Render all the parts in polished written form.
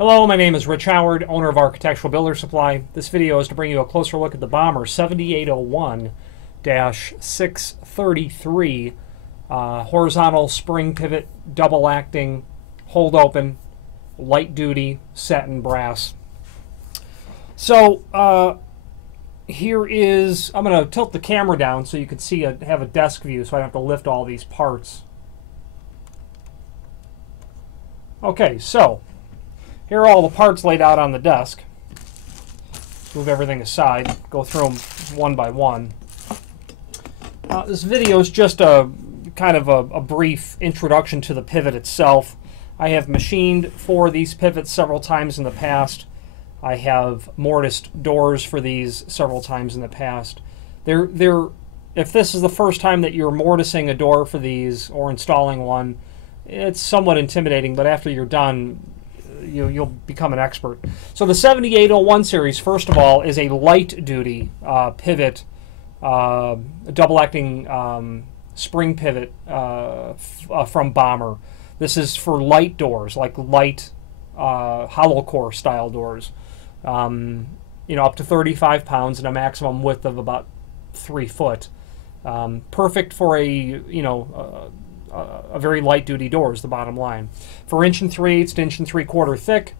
Hello, my name is Rich Howard, owner of Architectural Builder Supply. This video is to bring you a closer look at the Bommer 7801-633 horizontal spring pivot, double acting, hold open, light duty, satin brass. So here is, I'm going to tilt the camera down so you can see, have a desk view so I don't have to lift all these parts. Okay, so here are all the parts laid out on the desk. Move everything aside, go through them one by one. This video is just a kind of a brief introduction to the pivot itself. I have machined for these pivots several times in the past. I have mortised doors for these several times in the past. If this is the first time that you're mortising a door for these or installing one, it's somewhat intimidating, but after you're done, you'll become an expert. So the 7801 series, first of all, is a light-duty pivot, double-acting spring pivot from Bommer. This is for light doors, like light hollow core style doors. You know, up to 35 pounds and a maximum width of about 3 foot. Perfect for a very light-duty door is the bottom line. For 1 3/8 to 1 3/4 thick,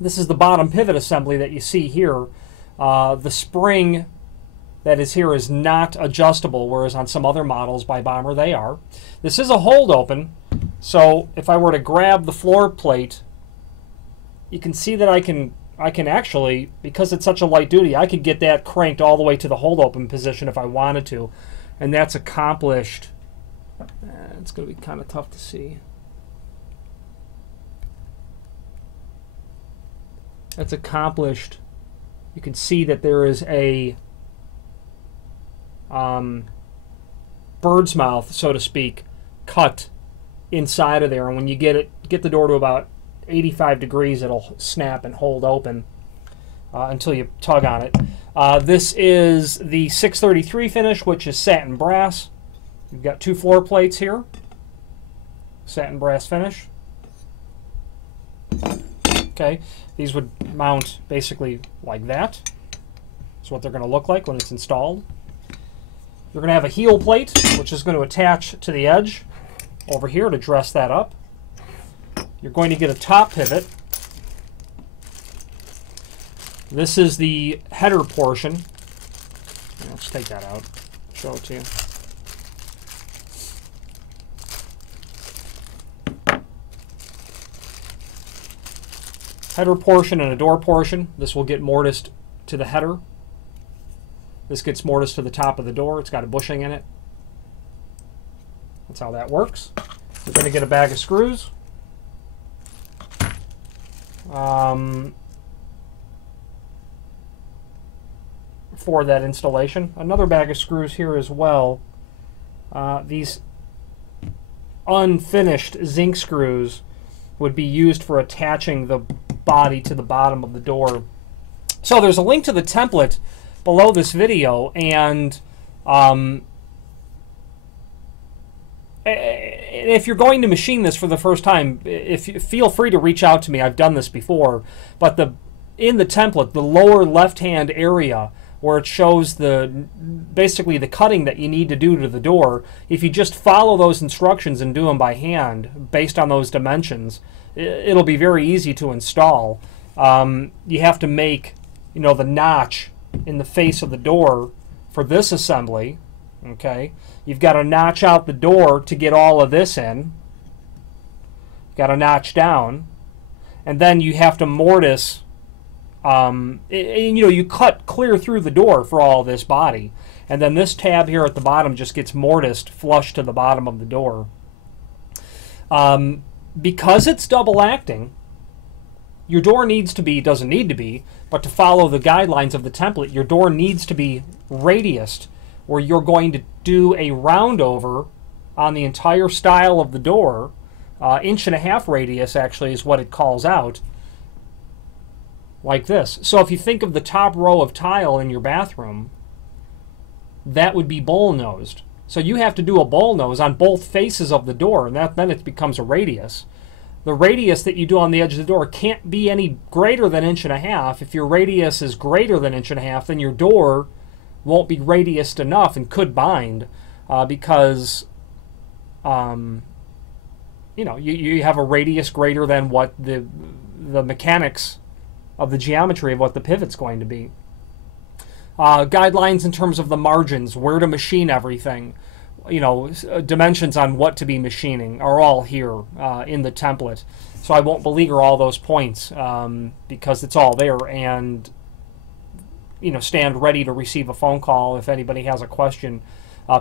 this is the bottom pivot assembly that you see here. The spring that is here is not adjustable, whereas on some other models by Bommer they are. This is a hold open, so if I were to grab the floor plate, you can see that I can actually, because it's such a light duty, I could get that cranked all the way to the hold open position if I wanted to, and that's accomplished. It's going to be kind of tough to see. That's accomplished. You can see that there is a bird's mouth, so to speak, cut inside of there, and when you get the door to about 85 degrees, it'll snap and hold open until you tug on it. This is the 633 finish, which is satin brass. You've got 2 floor plates here, satin brass finish. Okay, these would mount basically like that. That's what they're going to look like when it's installed. You're going to have a heel plate, which is going to attach to the edge over here to dress that up. You're going to get a top pivot. This is the header portion. Let's take that out, show it to you. Header portion and a door portion. This will get mortised to the header. This gets mortised to the top of the door. It's got a bushing in it. That's how that works. You're going to get a bag of screws. For that installation. Another bag of screws here as well. These unfinished zinc screws would be used for attaching the body to the bottom of the door. So there's a link to the template below this video, and if you're going to machine this for the first time, feel free to reach out to me. I've done this before, but in the template, the lower left-hand area where it shows basically the cutting that you need to do to the door, if you just follow those instructions and do them by hand based on those dimensions, it'll be very easy to install. You have to make, the notch in the face of the door for this assembly. Okay, you've got to notch out the door to get all of this in. Got to notch down, and then you have to mortise. You cut clear through the door for all this body, and then this tab here at the bottom just gets mortised flush to the bottom of the door. Because it's double acting, your door doesn't need to be, but to follow the guidelines of the template, your door needs to be radiused, where you're going to do a round over on the entire style of the door. 1.5 inch radius actually is what it calls out, like this. So if you think of the top row of tile in your bathroom, that would be bull-nosed. So you have to do a bull nose on both faces of the door, and then it becomes a radius. the radius that you do on the edge of the door can't be any greater than 1.5 inches. If your radius is greater than 1.5 inches, then your door won't be radiused enough and could bind because you know, you have a radius greater than what the mechanics of the geometry of what the pivot's going to be. Guidelines in terms of the margins, where to machine everything, you know, dimensions on what to be machining are all here in the template. So I won't beleaguer all those points because it's all there, and you know, stand ready to receive a phone call if anybody has a question.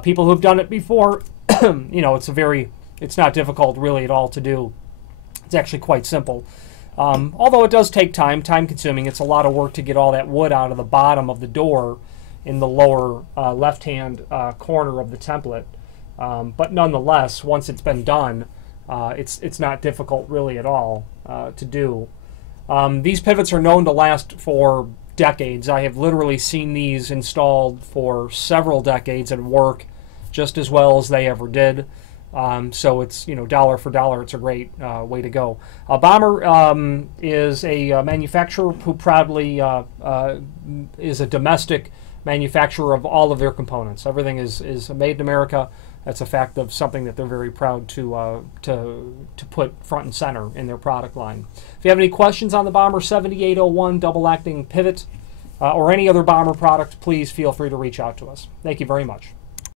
People who've done it before, you know, it's not difficult really at all to do. It's actually quite simple. Although it does take time consuming. It's a lot of work to get all that wood out of the bottom of the door in the lower left-hand corner of the template. But nonetheless, once it's been done, it's not difficult really at all to do. These pivots are known to last for decades. I have literally seen these installed for several decades and work just as well as they ever did. So it's, you know, dollar for dollar, it's a great way to go. Bommer is a manufacturer who proudly is a domestic manufacturer of all of their components. Everything is made in America. That's a fact of something that they're very proud to put front and center in their product line. If you have any questions on the Bommer 7801 double acting pivot or any other Bommer product, please feel free to reach out to us. Thank you very much.